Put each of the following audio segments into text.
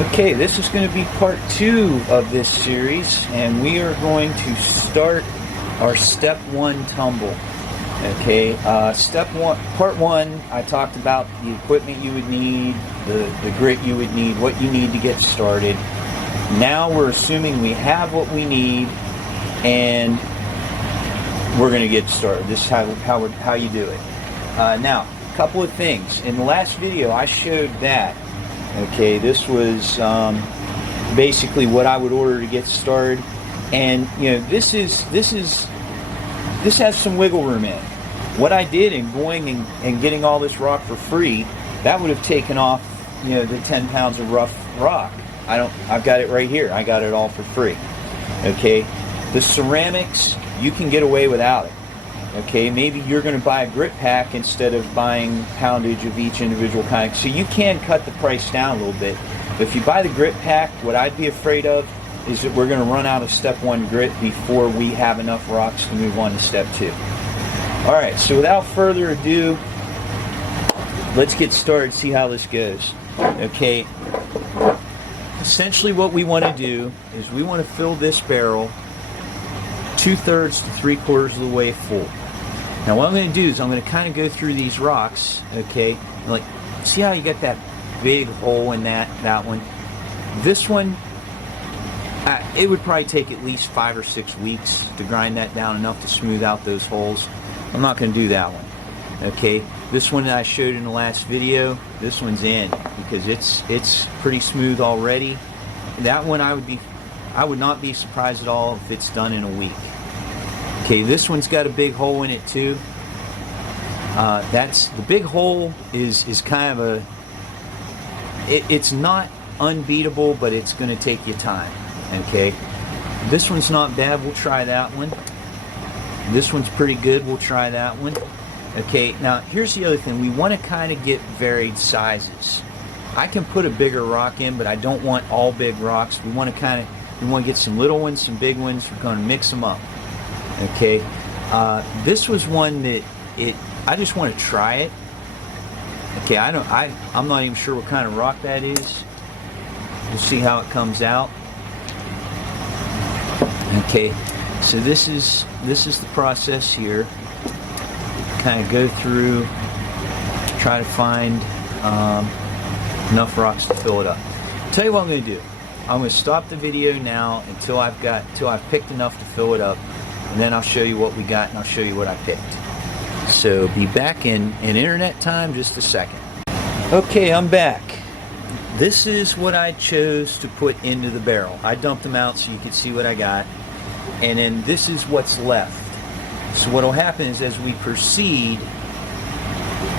Okay, this is going to be part 2 of this series, and we are going to start our step 1 tumble. Okay, step 1, part 1, I talked about the equipment you would need, the grit you would need, what you need to get started. Now we're assuming we have what we need, and we're going to get started. This is how you do it. Now, a couple of things. In the last video, I showed that. Okay, this was basically what I would order to get started, and you know, this has some wiggle room in it. What I did in going and getting all this rock for free, that would have taken off, you know, the 10 pounds of rough rock. I've got it right here. I got it all for free. Okay, the ceramics, you can get away without it. Okay, maybe you're going to buy a grit pack instead of buying poundage of each individual kind. So you can cut the price down a little bit. But if you buy the grit pack, what I'd be afraid of is that we're going to run out of step 1 grit before we have enough rocks to move on to step 2. Alright, so without further ado, let's get started, see how this goes. Okay, essentially what we want to do is we want to fill this barrel 2/3 to 3/4 of the way full. Now what I'm going to do is I'm going to kind of go through these rocks, okay, like, see how you got that big hole in that one? This one, it would probably take at least 5 or 6 weeks to grind that down enough to smooth out those holes. I'm not going to do that one. Okay, this one that I showed in the last video, this one's in because it's pretty smooth already. That one I would not be surprised at all if it's done in a week. Okay, this one's got a big hole in it too. The big hole is kind of it's not unbeatable, but it's going to take you time. Okay, this one's not bad. We'll try that one. This one's pretty good. We'll try that one. Okay, now here's the other thing. We want to kind of get varied sizes. I can put a bigger rock in, but I don't want all big rocks. We want to get some little ones, some big ones. We're going to mix them up. Okay, this was one that I just want to try it. Okay, I'm not even sure what kind of rock that is. We'll see how it comes out. Okay, so this is the process here. Kind of go through, try to find enough rocks to fill it up. Tell you what I'm going to do. I'm going to stop the video now until I've picked enough to fill it up, and then I'll show you what we got and I'll show you what I picked. So be back in internet time just a second. Okay, I'm back. This is what I chose to put into the barrel. I dumped them out so you can see what I got, and then this is what's left. So what will happen is as we proceed,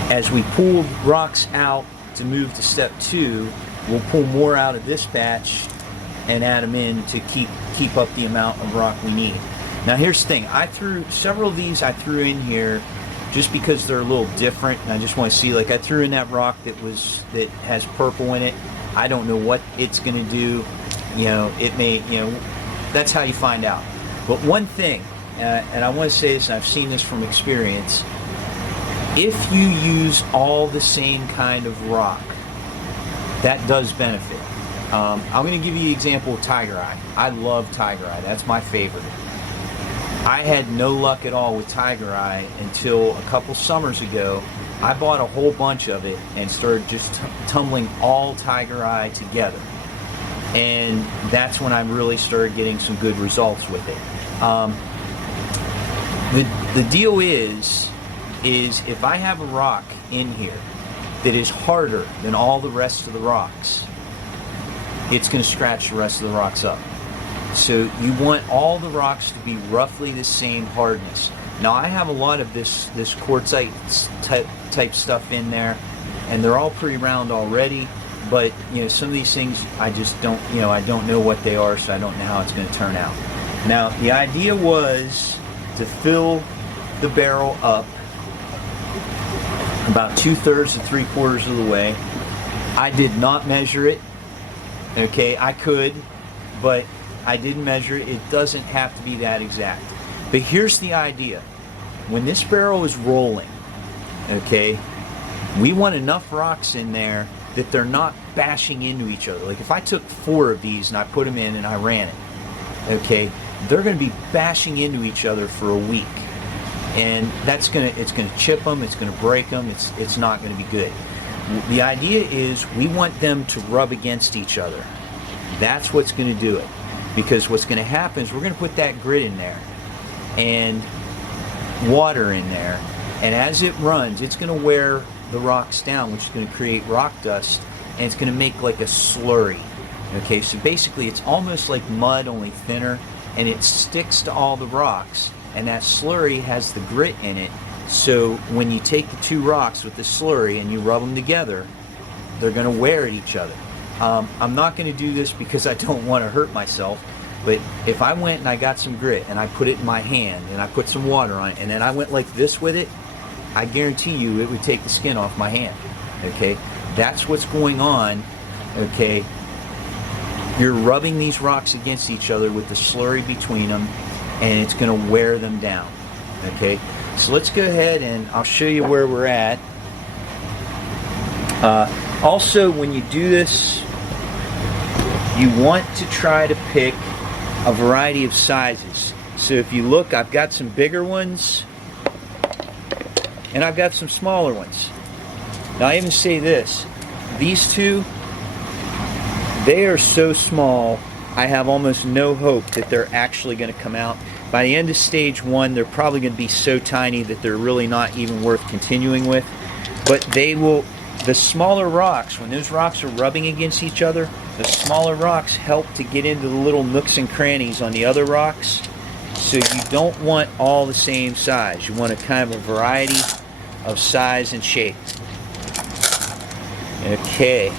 as we pull rocks out to move to step 2, we'll pull more out of this batch and add them in to keep up the amount of rock we need. Now here's the thing, I threw several of these in here just because they're a little different, and I just want to see, like I threw in that rock that has purple in it. I don't know what it's going to do. You know, it may, you know, that's how you find out. But one thing, and I want to say this, and I've seen this from experience, if you use all the same kind of rock, that does benefit. I'm going to give you the example of Tiger Eye. I love Tiger Eye. That's my favorite. I had no luck at all with Tiger Eye until a couple summers ago. I bought a whole bunch of it and started just tumbling all Tiger Eye together. And that's when I really started getting some good results with it. The deal is if I have a rock in here that is harder than all the rest of the rocks, it's going to scratch the rest of the rocks up. So you want all the rocks to be roughly the same hardness. Now I have a lot of this quartzite type stuff in there, and they're all pretty round already, but you know, some of these things I just don't, you know, I don't know what they are, so I don't know how it's going to turn out. Now the idea was to fill the barrel up about 2/3 to 3/4 of the way. I did not measure it. Okay, I could, but I didn't measure it. It doesn't have to be that exact. But here's the idea. When this barrel is rolling, okay, we want enough rocks in there that they're not bashing into each other. Like if I took 4 of these and I put them in and I ran it, okay, they're going to be bashing into each other for a week, and it's going to chip them, it's going to break them, it's not going to be good. The idea is we want them to rub against each other. That's what's going to do it, because what's going to happen is we're going to put that grit in there and water in there, and as it runs, it's going to wear the rocks down, which is going to create rock dust, and it's going to make like a slurry. Okay, so basically it's almost like mud, only thinner, and it sticks to all the rocks, and that slurry has the grit in it. So when you take the 2 rocks with the slurry and you rub them together, they're going to wear at each other. I'm not going to do this because I don't want to hurt myself, but if I went and I got some grit and I put it in my hand and I put some water on it and then I went like this with it, I guarantee you it would take the skin off my hand. Okay, that's what's going on. Okay, you're rubbing these rocks against each other with the slurry between them, and it's going to wear them down. Okay, so let's go ahead and I'll show you where we're at. Also, when you do this, you want to try to pick a variety of sizes. So if you look, I've got some bigger ones and I've got some smaller ones. Now I even say this, these 2, they are so small, I have almost no hope that they're actually going to come out. By the end of stage 1, they're probably going to be so tiny that they're really not even worth continuing with. But they will, the smaller rocks, when those rocks are rubbing against each other, the smaller rocks help to get into the little nooks and crannies on the other rocks. So you don't want all the same size. You want a kind of a variety of size and shape. Okay.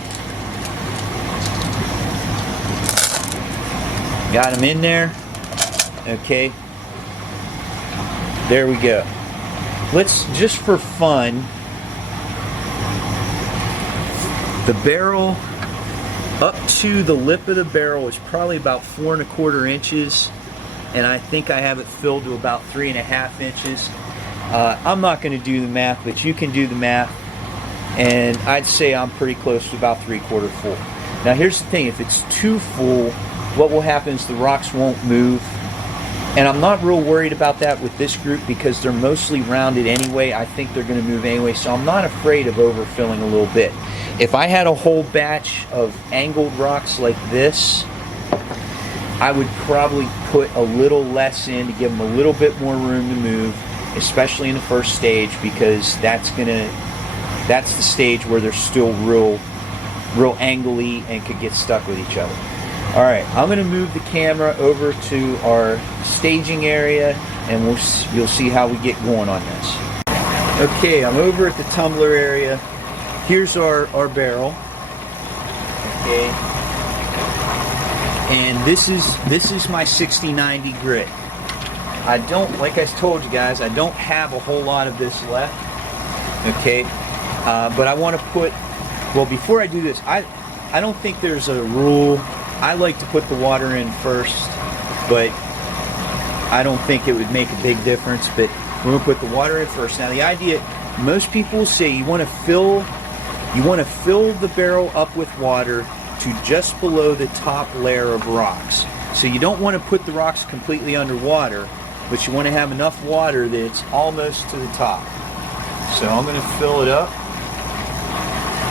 Got them in there. Okay. There we go. Let's, just for fun, the barrel up to the lip of the barrel is probably about 4 1/4 inches, and I think I have it filled to about 3 1/2 inches. I'm not going to do the math, but you can do the math, and I'd say I'm pretty close to about 3/4 full. Now here's the thing, if it's too full, what will happen is the rocks won't move, and I'm not real worried about that with this group because they're mostly rounded anyway. I think they're going to move anyway, so I'm not afraid of overfilling a little bit. If I had a whole batch of angled rocks like this, I would probably put a little less in to give them a little bit more room to move, especially in the first stage, because that's the stage where they're still real angly and could get stuck with each other. All right, I'm going to move the camera over to our staging area, and you'll see how we get going on this. Okay, I'm over at the tumbler area. Here's our barrel. Okay, and this is my 60/90 grit. I don't, like I told you guys, I don't have a whole lot of this left. Okay, but I want to put. Well, before I do this, I don't think there's a rule. I like to put the water in first, but I don't think it would make a big difference. But we're going to put the water in first. Now the idea, most people will say you want to fill the barrel up with water to just below the top layer of rocks. So you don't want to put the rocks completely underwater, but you want to have enough water that it's almost to the top. So I'm going to fill it up.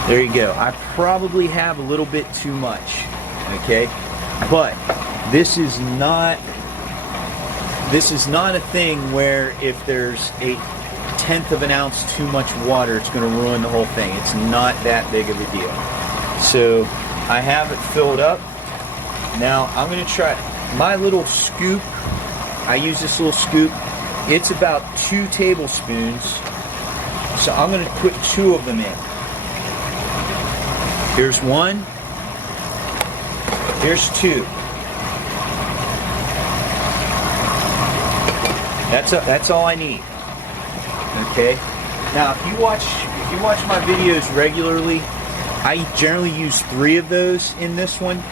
There you go. I probably have a little bit too much. Okay, but this is not a thing where if there's a 1/10 of an ounce too much water, it's going to ruin the whole thing. It's not that big of a deal. So I have it filled up. Now I'm going to try my little scoop. I use this little scoop. It's about 2 tablespoons. So I'm going to put 2 of them in. Here's 1. Here's 2. That's all I need. Okay. Now, if you watch my videos regularly, I generally use 3 of those in this one.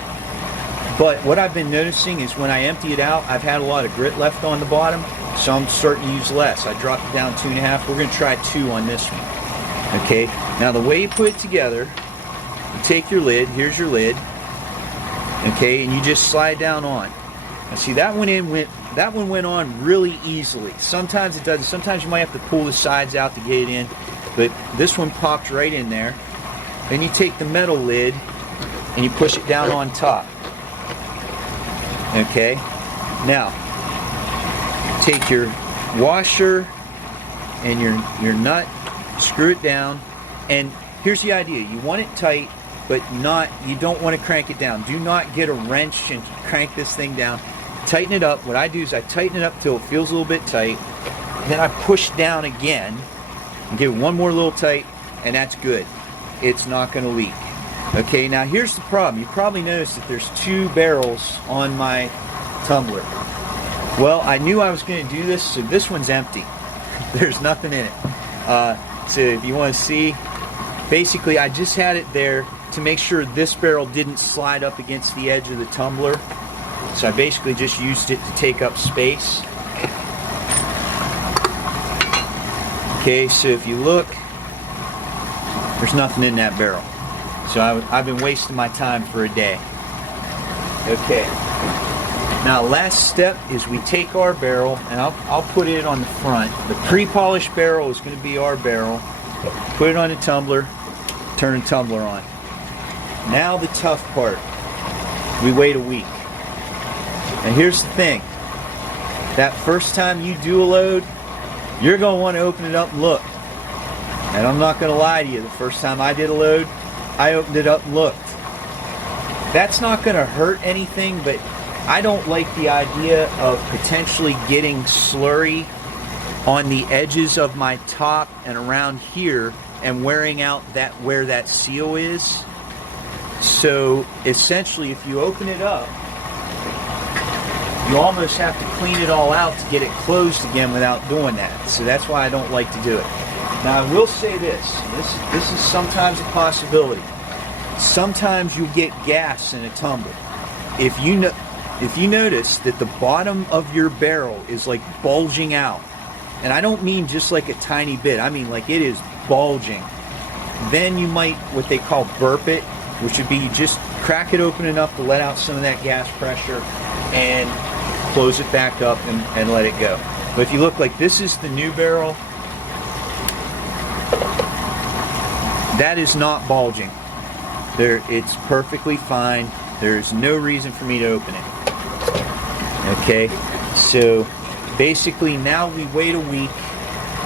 But what I've been noticing is when I empty it out, I've had a lot of grit left on the bottom, so I'm starting to use less. I dropped it down 2 1/2. We're going to try 2 on this one. Okay. Now, the way you put it together take your lid, here's your lid, okay, and you just slide down on. Now see, that one went on really easily. Sometimes it doesn't. Sometimes you might have to pull the sides out to get it in, but this one popped right in there. Then you take the metal lid and you push it down on top. Okay, now take your washer and your nut, screw it down, and here's the idea. You want it tight, but you don't want to crank it down. Do not get a wrench and crank this thing down. Tighten it up. What I do is I tighten it up till it feels a little bit tight. Then I push down again and give it one more little tight, and that's good. It's not going to leak. Okay, now here's the problem. You probably noticed that there's 2 barrels on my tumbler. Well, I knew I was going to do this, so this one's empty. There's nothing in it. So if you want to see, basically I just had it there to make sure this barrel didn't slide up against the edge of the tumbler. So I basically just used it to take up space. Okay, so if you look, there's nothing in that barrel. So I've been wasting my time for a day. Okay. Now last step is we take our barrel, and I'll put it on the front. The pre-polished barrel is going to be our barrel. Put it on the tumbler, turn the tumbler on. Now the tough part. We wait a week. And here's the thing. That first time you do a load, you're going to want to open it up and look. And I'm not going to lie to you, the first time I did a load, I opened it up and looked. That's not going to hurt anything, but I don't like the idea of potentially getting slurry on the edges of my top and around here and wearing out where that seal is. So essentially, if you open it up, you almost have to clean it all out to get it closed again without doing that. So that's why I don't like to do it. Now I will say this is sometimes a possibility. Sometimes you'll get gas in a tumbler. If you notice that the bottom of your barrel is like bulging out, and I don't mean just like a tiny bit, I mean like it is bulging, then you might, what they call burp it, which would be you just crack it open enough to let out some of that gas pressure and close it back up and let it go. But if you look, like this is the new barrel, that is not bulging. It's perfectly fine. There's no reason for me to open it. Okay, so basically now we wait a week,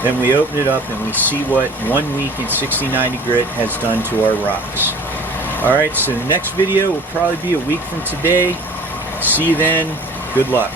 then we open it up and we see what 1 week in 60/90 grit has done to our rocks. Alright, so the next video will probably be a week from today. See you then. Good luck.